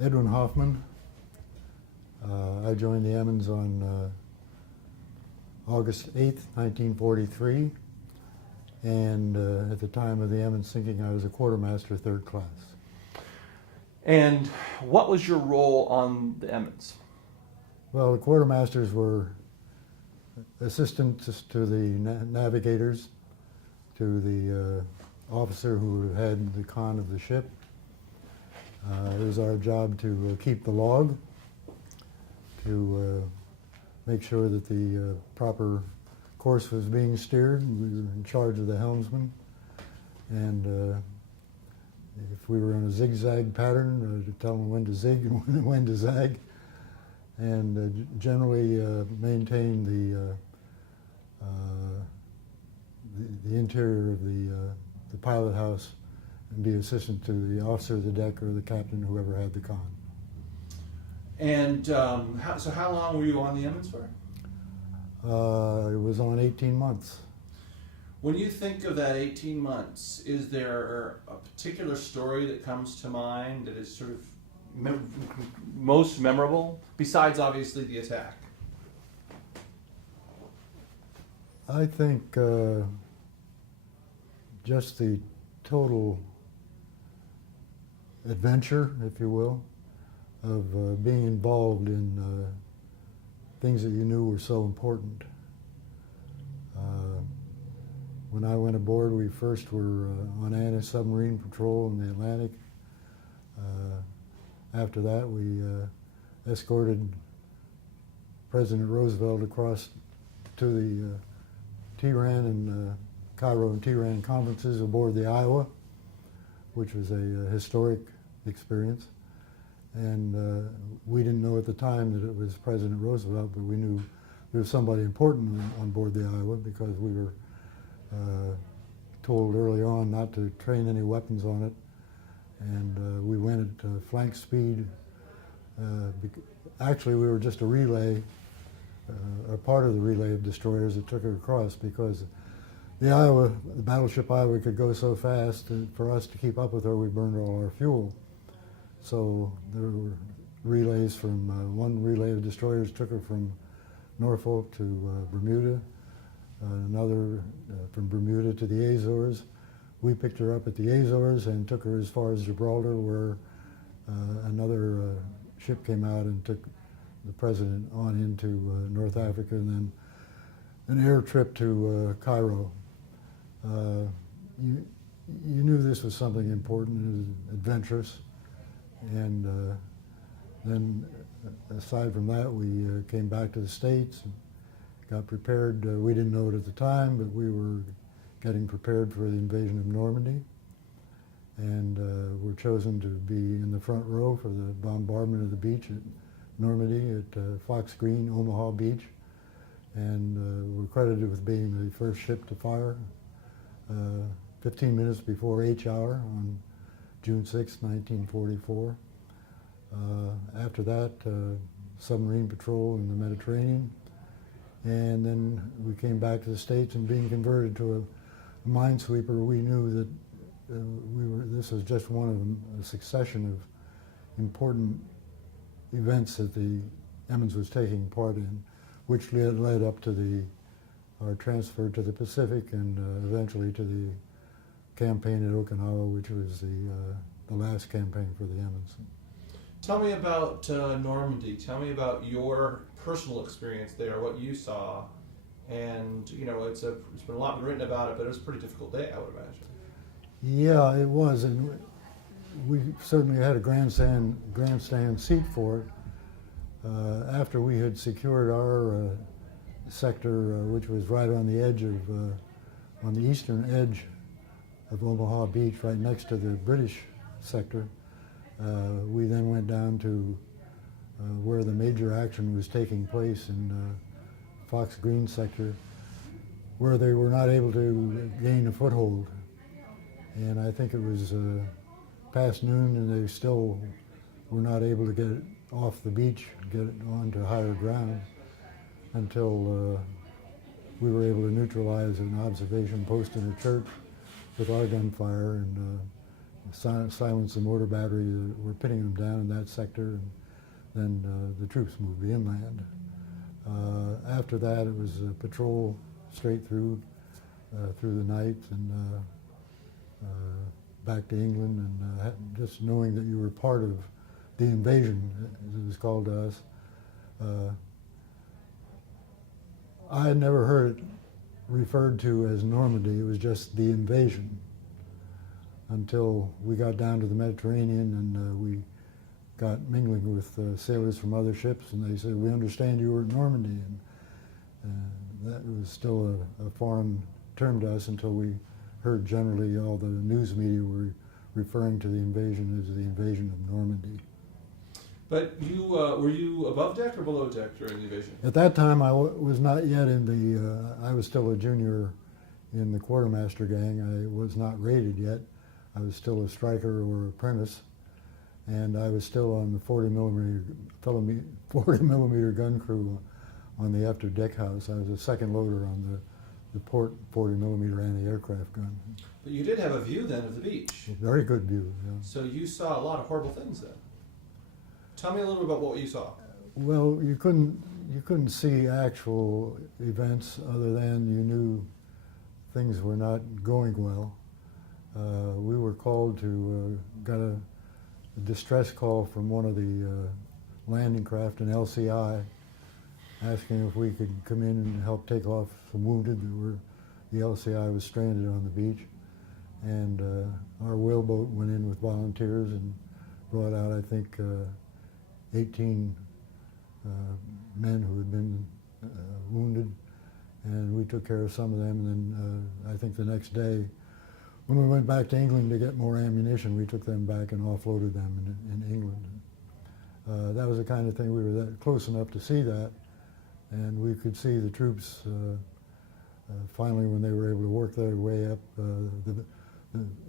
Edwin Hoffman. I joined the Emmons on August 8th, 1943, and at the time of the Emmons sinking, I was a quartermaster, third class. And what was your role on the Emmons? Well, the quartermasters were assistants to the navigators, to the officer who had the con of the ship. It was our job to keep the log, to make sure that the proper course was being steered. We were in charge of the helmsman, and if we were in a zigzag pattern, to tell them when to zig and when to zag, and generally maintain the interior of the pilot house and be assistant to the officer of the deck or the captain, whoever had the con. And so how long were you on the Emmons for? It was on 18 months. When you think of that 18 months, is there a particular story that comes to mind that is sort of most memorable, besides obviously the attack? I think just the total adventure, if you will, of being involved in things that you knew were so important. When I went aboard, we first were on anti-submarine patrol in the Atlantic. After that, we escorted President Roosevelt across to the Tehran and Cairo and Tehran conferences aboard the Iowa, which was a historic experience. And we didn't know at the time that it was President Roosevelt, but we knew there was somebody important on board the Iowa because we were told early on not to train any weapons on it. And we went at flank speed. Actually, we were just a relay, a part of the relay of destroyers that took her across, because the Iowa, the battleship Iowa, could go so fast, and for us to keep up with her, we burned all our fuel. So there were relays from, one relay of destroyers took her from Norfolk to Bermuda, another from Bermuda to the Azores. We picked her up at the Azores and took her as far as Gibraltar, where another ship came out and took the president on into North Africa, and then an air trip to Cairo. You knew this was something important, it was adventurous, and then aside from that, we came back to the States, and got prepared. We didn't know it at the time, but we were getting prepared for the invasion of Normandy, and were chosen to be in the front row for the bombardment of the beach at Normandy at Fox Green, Omaha Beach, and were credited with being the first ship to fire 15 minutes before H hour on June 6, 1944. After that, submarine patrol in the Mediterranean, and then we came back to the States, and being converted to a minesweeper, we knew that this was just one of a succession of important events that the Emmons was taking part in, which led up to our transfer to the Pacific, and eventually to the campaign at Okinawa, which was the last campaign for the Emmons. Tell me about Normandy. Tell me about your personal experience there, what you saw, and you know, it's been a lot written about it, but it was a pretty difficult day, I would imagine. Yeah, it was, and we certainly had a grandstand seat for it. After we had secured our sector, which was right on the edge of, on the eastern edge of Omaha Beach, right next to the British sector, we then went down to where the major action was taking place in Fox Green sector, where they were not able to gain a foothold. And I think it was past noon, and they still were not able to get it off the beach, get it onto higher ground, until we were able to neutralize an observation post in a church with our gunfire, and silence the mortar battery that were pinning them down in that sector, and then the troops moved inland. After that, it was a patrol straight through the night and back to England, and just knowing that you were part of the invasion, as it was called to us. I had never heard it referred to as Normandy. It was just the invasion until we got down to the Mediterranean, and we got mingling with sailors from other ships, and they said, "We understand you were at Normandy," and that was still a foreign term to us until we heard generally all the news media were referring to the invasion as the invasion of Normandy. But you were you above deck or below deck during the invasion? At that time, I was not yet in the, I was still a junior in the quartermaster gang. I was not rated yet. I was still a striker or apprentice, and I was still on the 40 millimeter gun crew on the after deck house. I was a second loader on the port 40 millimeter anti-aircraft gun. But you did have a view then of the beach. Very good view. Yeah. So you saw a lot of horrible things then. Tell me a little bit about what you saw. Well, you couldn't see actual events other than you knew things were not going well. We were called to, got a distress call from one of the landing craft, an LCI, asking if we could come in and help take off some wounded that were, the LCI was stranded on the beach. And our whaleboat went in with volunteers and brought out, I think, 18 men who had been wounded, and we took care of some of them. And then I think the next day, when we went back to England to get more ammunition, we took them back and offloaded them in England. That was the kind of thing, we were that close enough to see that, and we could see the troops finally when they were able to work their way up the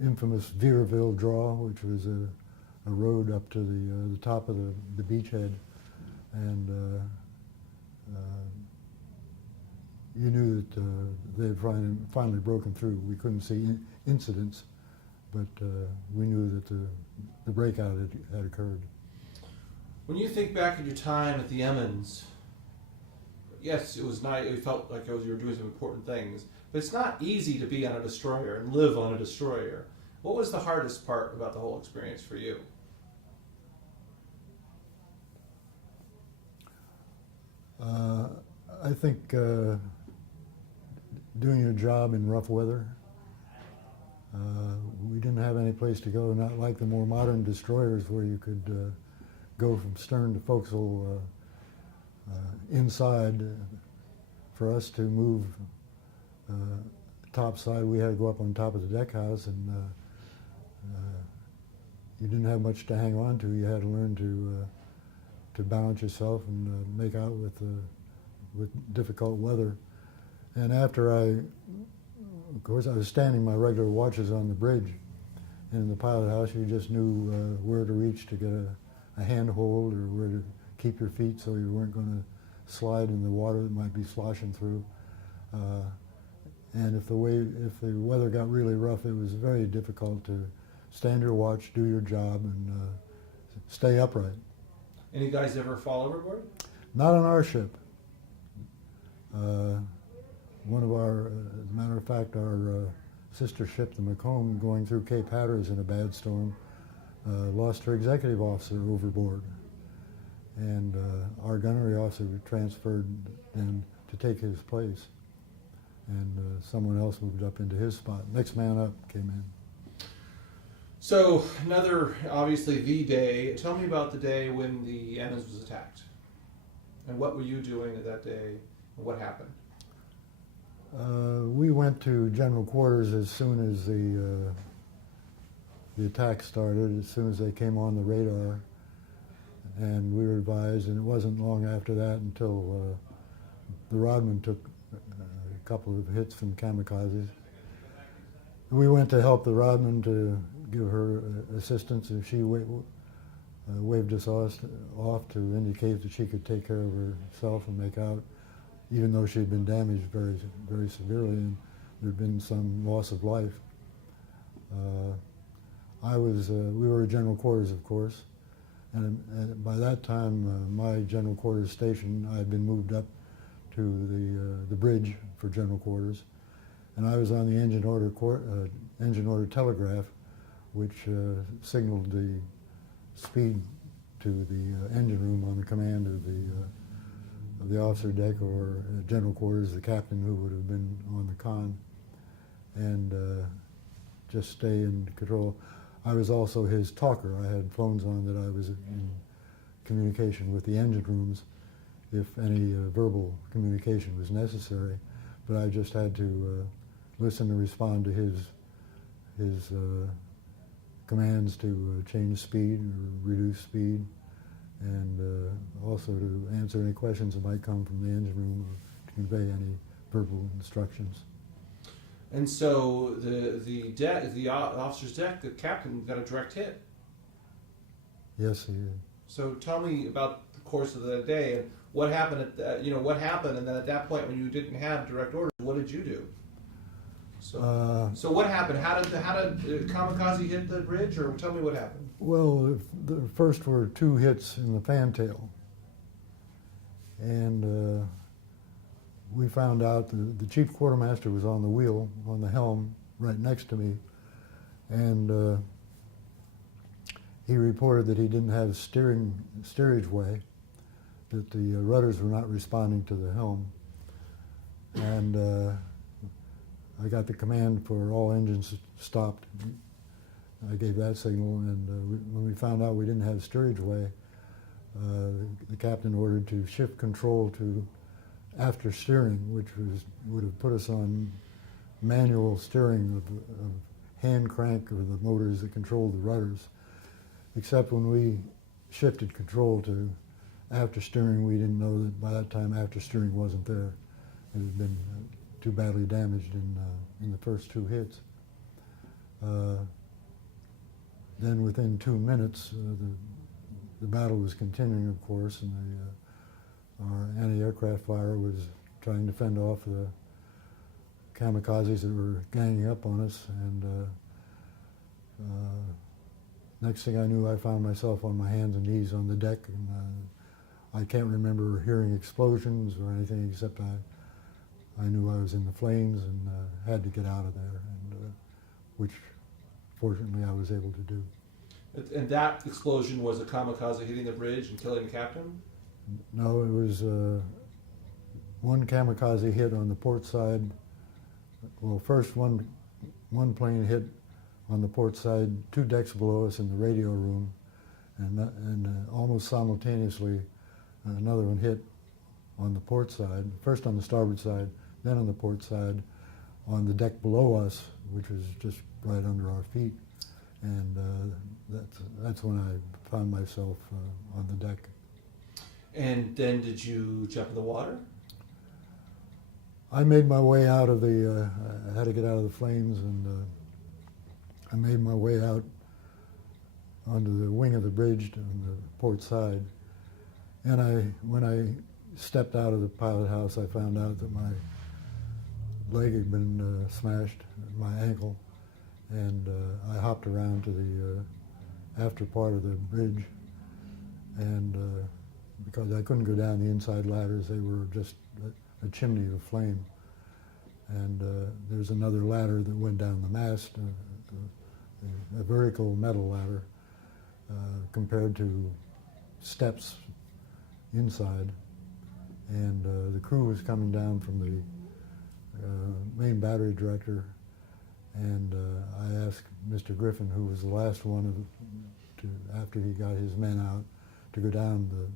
infamous Vierville Draw, which was a road up to the top of the beachhead, and you knew that they had finally broken through. We couldn't see incidents, but we knew that the breakout had occurred. When you think back at your time at the Emmons, yes, it was nice. It felt like you were doing some important things, but it's not easy to be on a destroyer and live on a destroyer. What was the hardest part about the whole experience for you? I think doing your job in rough weather. We didn't have any place to go, not like the more modern destroyers where you could go from stern to forecastle inside. For us to move topside, we had to go up on top of the deck house, and you didn't have much to hang on to. You had to learn to balance yourself and make out with difficult weather. And after of course, I was standing my regular watches on the bridge, and in the pilot house, you just knew where to reach to get a handhold, or where to keep your feet so you weren't going to slide in the water that might be sloshing through. And if the weather got really rough, it was very difficult to stand your watch, do your job, and stay upright. Any guys ever fall overboard? Not on our ship. One of our, as a matter of fact, our sister ship, the Macomb, going through Cape Hatteras in a bad storm, lost her executive officer overboard. And our gunnery officer transferred them to take his place. And someone else moved up into his spot. Next man up came in. So, another, obviously, the day. Tell me about the day when the Emmons was attacked. And what were you doing at that day, and what happened? We went to general quarters as soon as the attack started, as soon as they came on the radar. And we were advised, and it wasn't long after that until the Rodman took a couple of hits from kamikazes. We went to help the Rodman to give her assistance, and she waved us off to indicate that she could take care of herself and make out, even though she had been damaged very, very severely and there had been some loss of life. we were at general quarters, of course, and by that time, my general quarters station, I had been moved up to the bridge for general quarters, and I was on the engine order telegraph, which signaled the speed to the engine room on the command of the officer deck, or general quarters, the captain who would have been on the con, and just stay in control. I was also his talker. I had phones on that I was in communication with the engine rooms if any verbal communication was necessary, but I just had to listen and respond to his commands to change speed or reduce speed, and also to answer any questions that might come from the engine room or to convey any verbal instructions. And so the officer's deck, the captain got a direct hit. Yes, he did. So tell me about the course of the day and what happened what happened, and then at that point when you didn't have direct orders, what did you do? So what happened? How did Kamikaze hit the bridge, or tell me what happened? Well, the first were 2 hits in the fantail, and we found out the chief quartermaster was on the wheel, on the helm, right next to me, and he reported that he didn't have steerage way, that the rudders were not responding to the helm, and I got the command for all engines stopped. I gave that signal, and when we found out we didn't have steerage way, the captain ordered to shift control to after steering, which would have put us on manual steering of hand crank of the motors that controlled the rudders. Except when we shifted control to after steering, we didn't know that by that time after steering wasn't there. It had been too badly damaged in the first 2 hits. Then within 2 minutes, the battle was continuing, of course, and our anti-aircraft fire was trying to fend off the kamikazes that were ganging up on us, and next thing I knew, I found myself on my hands and knees on the deck, and I can't remember hearing explosions or anything, except I knew I was in the flames and had to get out of there, and which fortunately I was able to do. And that explosion was a kamikaze hitting the bridge and killing the captain? No, it was one kamikaze hit on the port side. Well, first one plane hit on the port side, 2 decks below us in the radio room, and almost simultaneously another one hit on the port side, first on the starboard side, then on the port side, on the deck below us, which was just right under our feet, and that's when I found myself on the deck. And then did you jump in the water? I made my way out of I had to get out of the flames, and I made my way out onto the wing of the bridge on the port side. And when I stepped out of the pilot house, I found out that my leg had been smashed, my ankle, and I hopped around to the after part of the bridge, and because I couldn't go down the inside ladders, they were just a chimney of flame. And there's another ladder that went down the mast, a vertical metal ladder, compared to steps inside. And the crew was coming down from the main battery director, and I asked Mr. Griffin, who was the last one after he got his men out, to go down the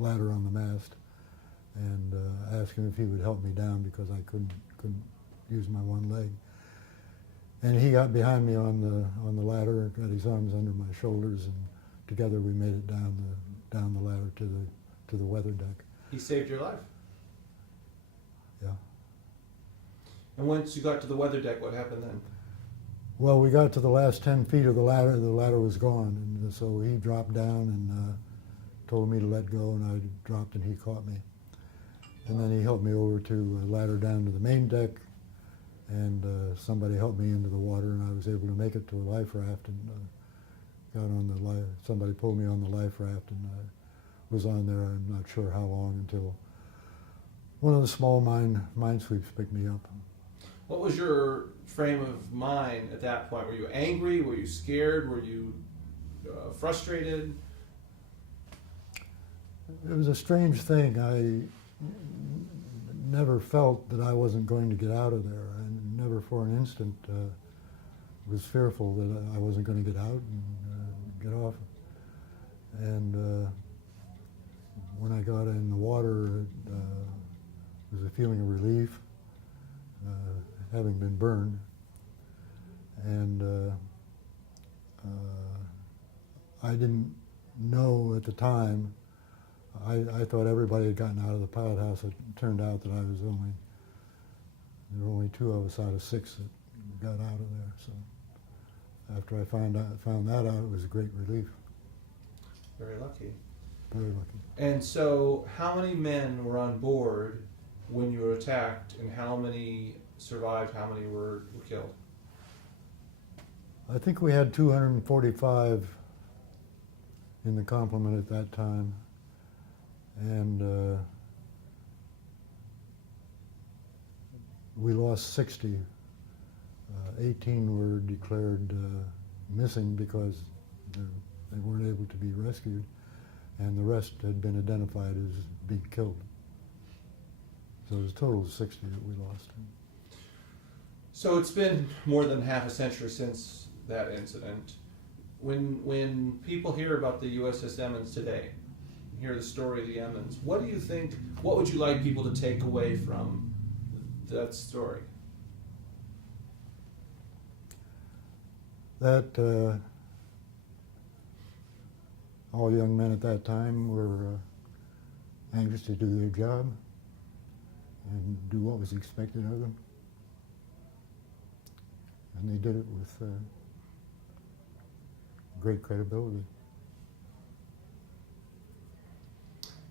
ladder on the mast, and asked him if he would help me down because I couldn't use my one leg. And he got behind me on the ladder, got his arms under my shoulders, and together we made it down the ladder to the weather deck. He saved your life. Yeah. And once you got to the weather deck, what happened then? Well, we got to the last 10 feet of the ladder was gone, and so he dropped down and told me to let go, and I dropped and he caught me. And then he helped me over to a ladder down to the main deck, and somebody helped me into the water, and I was able to make it to a life raft and got on the life. Somebody pulled me on the life raft, and I was on there. I'm not sure how long until one of the small mine sweeps picked me up. What was your frame of mind at that point? Were you angry? Were you scared? Were you frustrated? It was a strange thing. I never felt that I wasn't going to get out of there. I never for an instant was fearful that I wasn't going to get out and get off. And when I got in the water, it was a feeling of relief, having been burned. And I didn't know at the time. I thought everybody had gotten out of the pilot house. It turned out that there were only 2 of us out of 6 that got out of there. So after I found that out, it was a great relief. Very lucky. Very lucky. And so, how many men were on board when you were attacked, and how many survived? How many were killed? I think we had 245 in the complement at that time, and we lost 60. 18 were declared missing because they weren't able to be rescued, and the rest had been identified as being killed. So it was a total of 60 that we lost. So it's been more than half a century since that incident. When people hear about the USS Emmons today, hear the story of the Emmons, what do you think, what would you like people to take away from that story? That all young men at that time were anxious to do their job and do what was expected of them. And they did it with great credibility.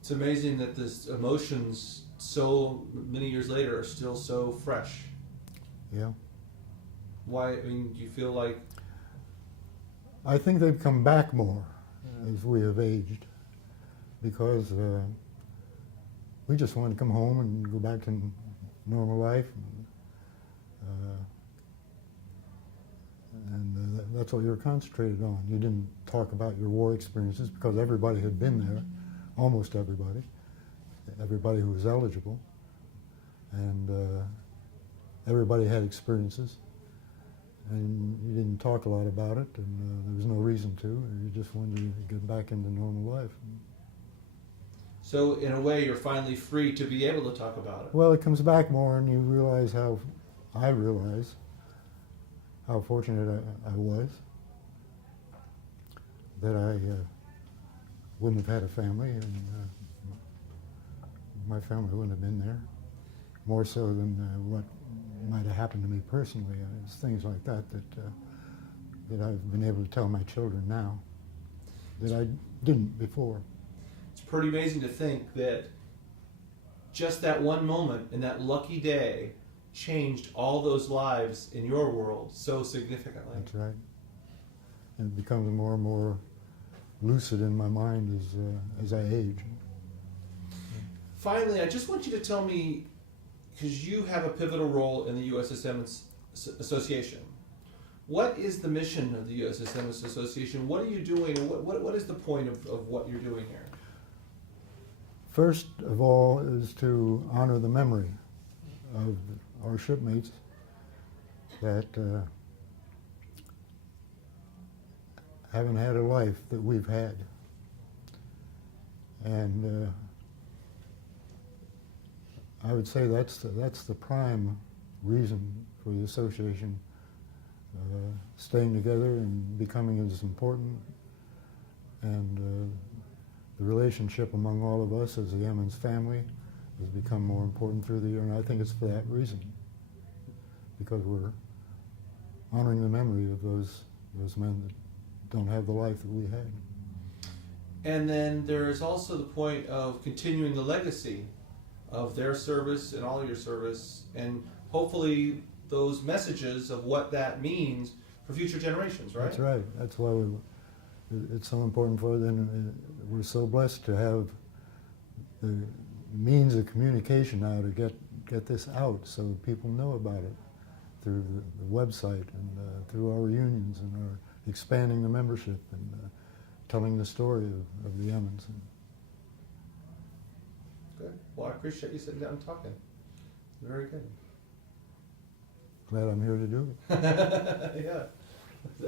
It's amazing that this emotions so many years later are still so fresh. Yeah. Why, I mean, do you feel like... I think they've come back more as we have aged, because we just want to come home and go back to normal life. And that's what you were concentrated on. You didn't talk about your war experiences because everybody had been there, almost everybody who was eligible, and everybody had experiences. And you didn't talk a lot about it, and there was no reason to. You just wanted to get back into normal life. So in a way, you're finally free to be able to talk about it. Well, it comes back more, and you realize I realize how fortunate I was that I wouldn't have had a family, and my family wouldn't have been there, more so than what might have happened to me personally. It's things like that I've been able to tell my children now that I didn't before. It's pretty amazing to think that just that one moment and that lucky day changed all those lives in your world so significantly. That's right. And it becomes more and more lucid in my mind as I age. Finally, I just want you to tell me, because you have a pivotal role in the USS Emmons Association. What is the mission of the USS Emmons Association? What are you doing, and what is the point of what you're doing here? First of all is to honor the memory of our shipmates that haven't had a life that we've had. And I would say that's the prime reason for the association staying together and becoming as important, and the relationship among all of us as the Emmons family has become more important through the year, and I think it's for that reason, because we're honoring the memory of those men that don't have the life that we had. And then there's also the point of continuing the legacy of their service and all your service, and hopefully those messages of what that means for future generations, right? That's right. That's why it's so important for them. We're so blessed to have the means of communication now to get this out so people know about it through the website and through our reunions and our expanding the membership and telling the story of the Emmons. Good. Well, I appreciate you sitting down and talking. Very good. Glad I'm here to do it. Yeah.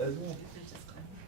As well. Just